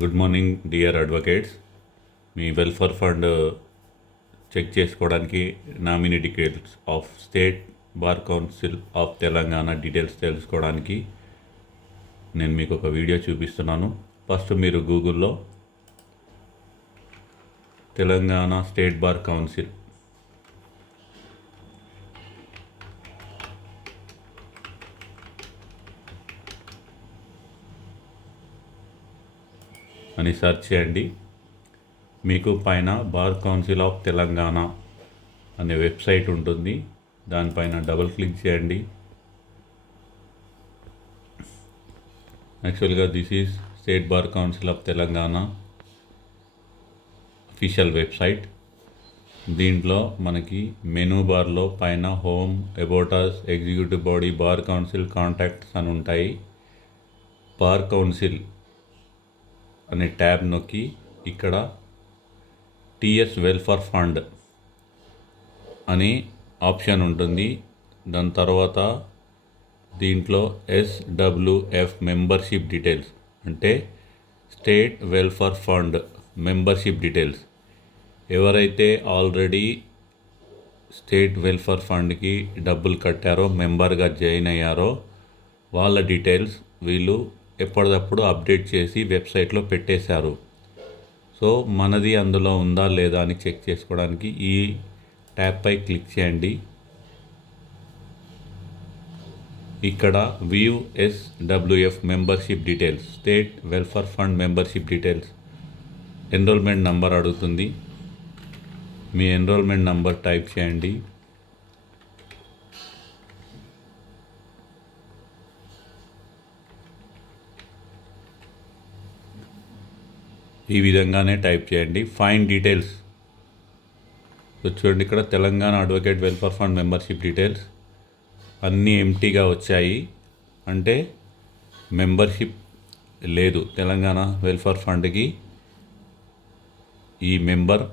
Good morning dear advocates. మీ welfare fund check చేసుకోవడానికి nominee details of state bar council of Telangana details తెలుసుకోవడానికి నేను మీకు ఒక వీడియో చూపిస్తున్నాను. ఫస్ట్ మీరు గూగుల్లో తెలంగాణ స్టేట్ బార్ కౌన్సిల్ అని సెర్చ్ చేయండి. మీకు పైన బార్ కౌన్సిల్ ఆఫ్ తెలంగాణ అనే వెబ్సైట్ ఉంటుంది. దానిపైన డబుల్ క్లిక్ చేయండి. యాక్చువల్గా this is state bar council of Telangana official website. దీంట్లో మనకి మెనూ బార్లో పైన home, about us, executive body, bar council, contacts అని ఉంటాయి. బార్ కౌన్సిల్ అనే ట్యాబ్ నొక్కి ఇక్కడ టిఎస్ వెల్ఫేర్ ఫండ్ అని ఆప్షన్ ఉంటుంది. దాని తర్వాత దీంట్లో ఎస్డబ్ల్యూఎఫ్ మెంబర్షిప్ డీటెయిల్స్ అంటే state welfare fund membership details. ఎవరైతే ఆల్రెడీ స్టేట్ వెల్ఫేర్ ఫండ్కి డబ్బులు కట్టారో, మెంబర్గా జాయిన్ అయ్యారో వాళ్ళ డీటెయిల్స్ వీళ్ళు ఎప్పటికప్పుడు అప్డేట్ చేసి వెబ్సైట్లో పెట్టేశారు. సో మనది అందులో ఉందా లేదా అని చెక్ చేసుకోవడానికి ఈ ట్యాబ్పై క్లిక్ చేయండి. ఇక్కడ view SWF membership details, state welfare fund membership details. Enrolment number అడుగుతుంది. మీ ఎన్రోల్మెంట్ నంబర్ టైప్ చేయండి. ఈ విధంగానే టైప్ చేయండి. Find details. చూడండి, ఇక్కడ Telangana advocate welfare fund membership details అన్నీ ఎంటీగా వచ్చాయి. అంటే మెంబర్షిప్ లేదు తెలంగాణ వెల్ఫేర్ ఫండ్కి. ఈ మెంబర్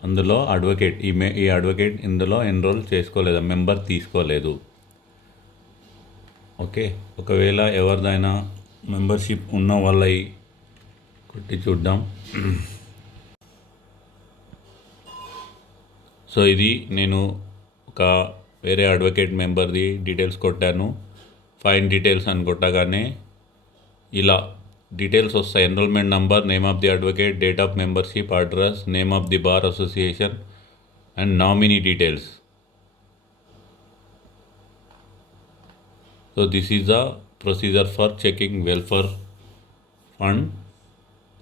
అందులో అడ్వకేట్ ఈ అడ్వకేట్ ఇందులో ఎన్రోల్ చేసుకోలేదు, మెంబర్ తీసుకోలేదు. ఓకే, ఒకవేళ ఎవరిదైనా మెంబర్షిప్ ఉన్న వాళ్ళవి కొట్టి చూద్దాం. సో ఇది నేను ఒక వేరే అడ్వకేట్ మెంబర్ది డీటెయిల్స్ కొట్టాను. ఫైన్ డీటెయిల్స్ అని కొట్టగానే ఇలా డీటెయిల్స్ వస్తాయి. Enrolment number, name of the advocate, date of membership, address, name of the bar association and nominee details. So this is the procedure for checking welfare fund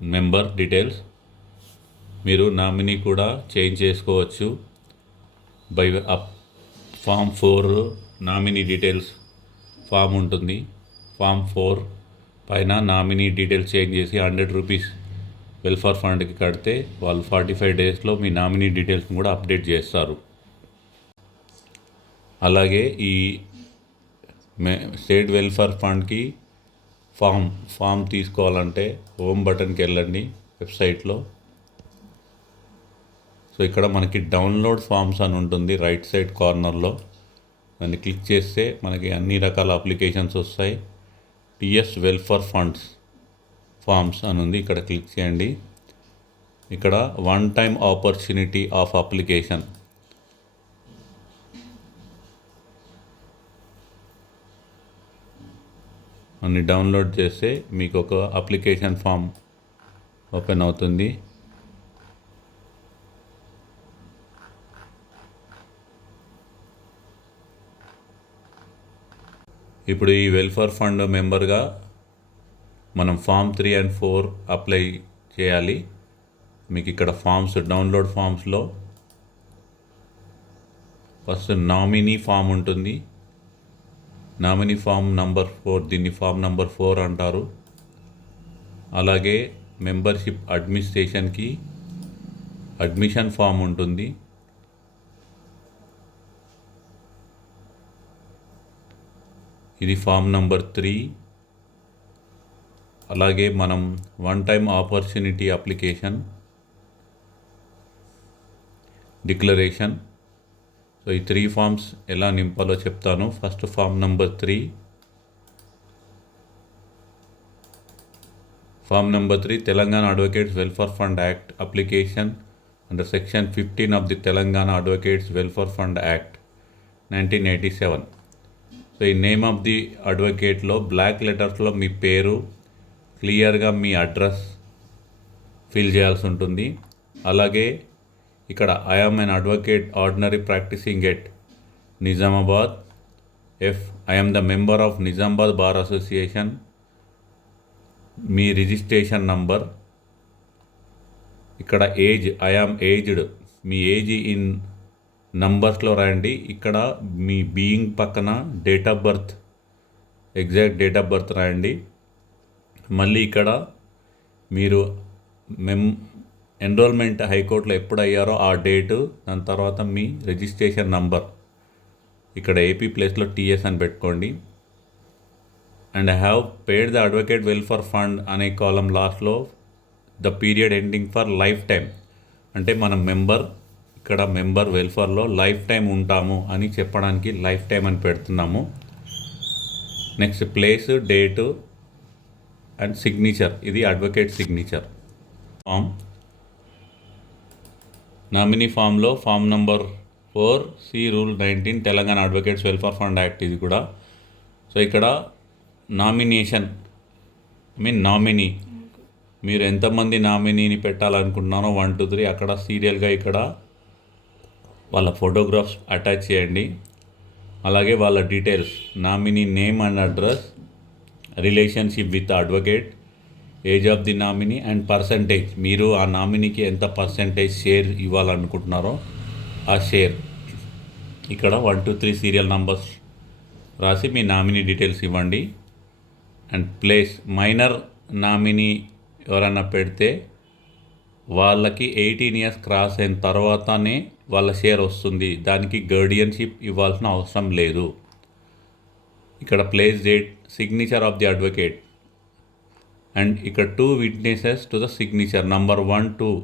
member details. మీరు nominee కూడా change చేసుకోవచ్చు by form 4 nominee details form ఉంటుంది. Form 4 పైన nominee details change చేసి 100 rupees welfare ఫండ్కి కడితే వాళ్ళు 45 డేస్లో మీ nominee డీటెయిల్స్ని కూడా అప్డేట్ చేస్తారు. అలాగే ఈ స్టేట్ వెల్ఫేర్ ఫండ్కి ఫామ్ తీసుకోవాలంటే హోమ్ బటన్కి వెళ్ళండి వెబ్సైట్లో. సో ఇక్కడ మనకి డౌన్లోడ్ ఫామ్స్ అని ఉంటుంది రైట్ సైడ్ కార్నర్లో. దాన్ని క్లిక్ చేస్తే మనకి అన్ని రకాల అప్లికేషన్స్ వస్తాయి. టిఎస్ వెల్ఫేర్ ఫండ్స్ ఫామ్స్ అని ఉంది, ఇక్కడ క్లిక్ చేయండి. ఇక్కడ 1 టైమ్ ఆపర్చునిటీ ఆఫ్ అప్లికేషన్ అన్ని డౌన్లోడ్ చేస్తే మీకు ఒక అప్లికేషన్ ఫామ్ ఓపెన్ అవుతుంది. ఇప్పుడు ఈ వెల్ఫేర్ ఫండ్ మెంబర్గా మనం ఫామ్ 3 and 4 అప్లై చేయాలి. మీకు ఇక్కడ ఫామ్స్, డౌన్లోడ్ ఫామ్స్లో ఫస్ట్ నామినీ ఫామ్ ఉంటుంది. నామినీ ఫామ్ నంబర్ 4, దీన్ని ఫామ్ నంబర్ 4 అంటారు. అలాగే మెంబర్షిప్ అడ్మినిస్ట్రేషన్కి అడ్మిషన్ ఫామ్ ఉంటుంది. ఇది ఫామ్ నంబర్ 3. అలాగే మనం 1 time opportunity application declaration. So ఈ 3 ఫామ్స్ ఎలా నింపాలో చెప్తాను. First form number 3. Form number 3, Telangana Advocates Welfare Fund Act application under section 15 of the Telangana Advocates Welfare Fund Act 1987. So ఈ name of the అడ్వకేట్లో black లెటర్స్లో మీ పేరు, క్లియర్గా మీ అడ్రస్ ఫిల్ చేయాల్సి ఉంటుంది. అలాగే ఇక్కడ I am an advocate ordinary practising at Nizamabad. I'm the member of Nizamabad bar association. మీ రిజిస్ట్రేషన్ నంబర్, ఇక్కడ ఏజ్, ఐఆమ్ ఏజ్డ్, మీ ఏజ్ ఇన్ నంబర్స్లో రాయండి. ఇక్కడ మీ బీయింగ్ పక్కన date of birth, exact date of birth రాయండి. మళ్ళీ ఇక్కడ మీరు ఎన్రోల్మెంట్ హైకోర్టులో ఎప్పుడు అయ్యారో ఆ డేటు, దాని తర్వాత మీ రిజిస్ట్రేషన్ నంబర్, ఇక్కడ ఏపీ ప్లేస్లో టీఎస్ అని పెట్టుకోండి. And I have paid the advocate welfare fund అనే కాలం లాస్ట్లో the period ending for life time, అంటే మనం ఇక్కడ మెంబర్ వెల్ఫేర్లో లైఫ్ టైం ఉంటాము అని చెప్పడానికి లైఫ్ టైం అని పెడుతున్నాము. Next place, date and signature, ఇది అడ్వకేట్ సిగ్నేచర్. నామినీ ఫామ్లో form number 4C rule 19 Telangana advocates welfare fund act ఇది కూడా. సో ఇక్కడ నామినేషన్ నామినీ, మీరు ఎంతమంది నామినీని పెట్టాలనుకుంటున్నారో 1 2 3 అక్కడ సీరియల్గా ఇక్కడ వాళ్ళ ఫోటోగ్రాఫ్స్ అటాచ్ చేయండి. అలాగే వాళ్ళ details, nominee name and address, relationship with advocate, age of the nominee and percentage, మీరు ఆ నామినీకి ఎంత పర్సంటేజ్ షేర్ ఇవ్వాలనుకుంటున్నారో ఆ షేర్ ఇక్కడ 1 2 3 సీరియల్ నంబర్స్ రాసి మీ నామినీ డీటెయిల్స్ ఇవ్వండి. అండ్ ప్లేస్, మైనర్ నామినీ ఎవరైనా పెడితే వాళ్ళకి 18 years క్రాస్ అయిన తర్వాతనే వాళ్ళ షేర్ వస్తుంది, దానికి గర్డియన్షిప్ ఇవ్వాల్సిన అవసరం లేదు. ఇక్కడ place, date, signature of the advocate and ఇక్కడ 2 witnesses to the signature. Number 1 2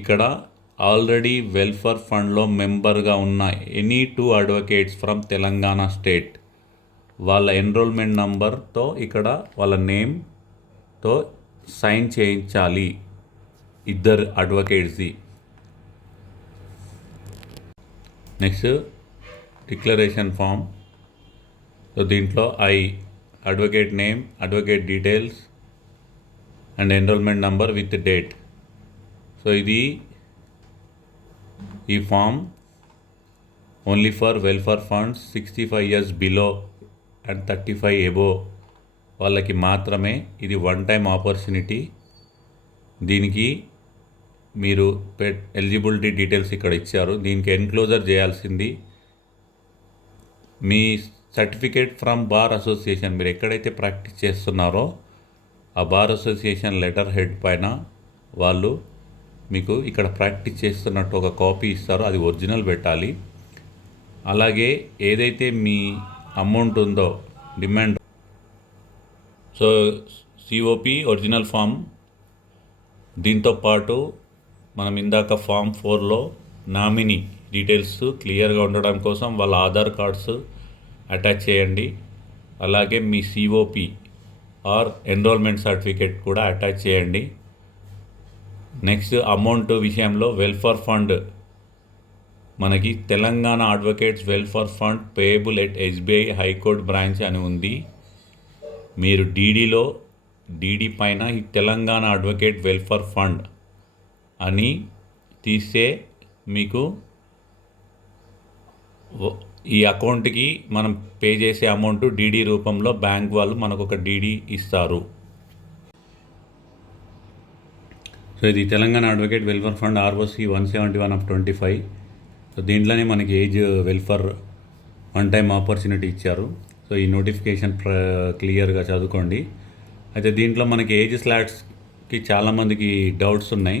ఇక్కడ ఆల్రెడీ వెల్ఫేర్ ఫండ్లో మెంబర్గా ఉన్న any 2 advocates from Telangana state, వాళ్ళ ఎన్రోల్మెంట్ నంబర్తో ఇక్కడ వాళ్ళ నేమ్తో సైన్ చేయించాలి ఇద్దరు అడ్వకేట్స్ది. Next declaration form. సో దీంట్లో advocate name, advocate details and enrolment number with date. So ఈ form only for welfare funds 65 years below and 35 above వాళ్ళకి మాత్రమే. ఇది 1-time ఆపర్చునిటీ. దీనికి మీరు ఎలిజిబిలిటీ డీటెయిల్స్ ఇక్కడ ఇచ్చారు. దీనికి ఎన్క్లోజర్ చేయాల్సింది మీ సర్టిఫికేట్ ఫ్రమ్ బార్ అసోసియేషన్, మీరు ఎక్కడైతే ప్రాక్టీస్ చేస్తున్నారో ఆ బార్ అసోసియేషన్ లెటర్ హెడ్ పైన వాళ్ళు మీకు ఇక్కడ ప్రాక్టీస్ చేస్తున్నట్టు ఒక కాపీ ఇస్తారు, అది ఒరిజినల్ పెట్టాలి. అలాగే ఏదైతే మీ అమౌంట్ ఉందో demand, so COP original form, దీంతో పాటు మనం ఇందాక ఫామ్ 4లో నామినీ డీటెయిల్స్ క్లియర్గా ఉండడం కోసం వాళ్ళ ఆధార్ కార్డ్స్ అటాచ్ చేయండి. అలాగే మీ సిఓపి ఆర్ ఎన్రోల్మెంట్ సర్టిఫికేట్ కూడా అటాచ్ చేయండి. నెక్స్ట్ అమౌంట్ విషయంలో వెల్ఫేర్ ఫండ్ మనకి Telangana advocates welfare fund payable at SBI high court branch అని ఉంది. మీరు డీడీ పైన ఈ తెలంగాణ అడ్వకేట్ వెల్ఫేర్ ఫండ్ అని తీస్తే మీకు ఈ అకౌంట్కి మనం పే చేసే అమౌంట్ డీడీ రూపంలో బ్యాంక్ వాళ్ళు మనకు ఒక డీడీ ఇస్తారు. సో ఇది Telangana advocate welfare fund ROC 171/25. So దీంట్లోనే మనకి ఏజ్ వెల్ఫేర్ 1-time ఆపర్చునిటీ ఇచ్చారు. సో ఈ నోటిఫికేషన్ క్లియర్గా చదువుకోండి. అయితే దీంట్లో మనకి ఏజ్ స్లాట్స్కి చాలామందికి డౌట్స్ ఉన్నాయి.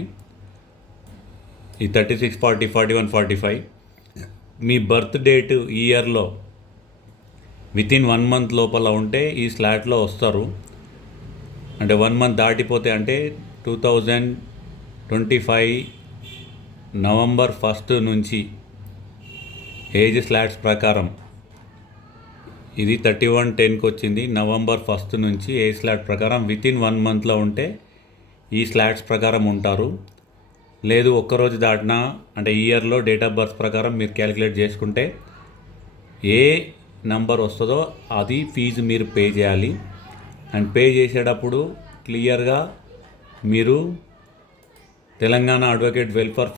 ఈ 36, 40, 41, 45 మీ బర్త్ డేట్ ఈ ఇయర్లో వితిన్ 1 month లోపల ఉంటే ఈ స్లాట్లో వస్తారు. అంటే 1 month దాటిపోతే అంటే 2025 November 1 నుంచి ఏజ్ స్లాట్స్ ప్రకారం ఇది 31/10కి వచ్చింది. నవంబర్ 1 నుంచి ఏ స్లాట్ ప్రకారం వితిన్ 1 మంత్లో ఉంటే ఈ స్లాట్స్ ప్రకారం ఉంటారు. లేదు ఒక్కరోజు దాటినా అంటే ఇయర్లో డేట్ ఆఫ్ బర్త్ ప్రకారం మీరు క్యాలిక్యులేట్ చేసుకుంటే ఏ నంబర్ వస్తుందో అది ఫీజు మీరు పే చేయాలి. అండ్ పే చేసేటప్పుడు క్లియర్గా మీరు తెలంగాణ అడ్వకేట్ వెల్ఫేర్.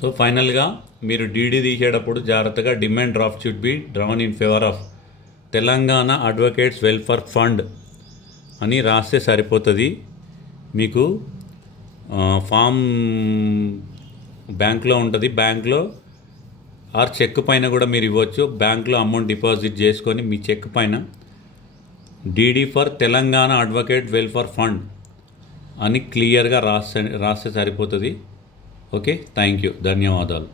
సో ఫైనల్గా మీరు డీడీ తీసేటప్పుడు జాగ్రత్తగా demand draft should be drawn in favour of Telangana advocates welfare fund అని రాస్తే సరిపోతుంది. మీకు ఫామ్ బ్యాంక్లో ఉంటుంది, బ్యాంక్లో ఆర్ చెక్ పైన కూడా మీరు ఇవ్వచ్చు. బ్యాంక్లో అమౌంట్ డిపాజిట్ చేసుకొని మీ చెక్ పైన DD for Telangana advocate welfare fund అని క్లియర్గా రాస్తే సరిపోతుంది. ఓకే, థ్యాంక్ యూ, ధన్యవాదాలు.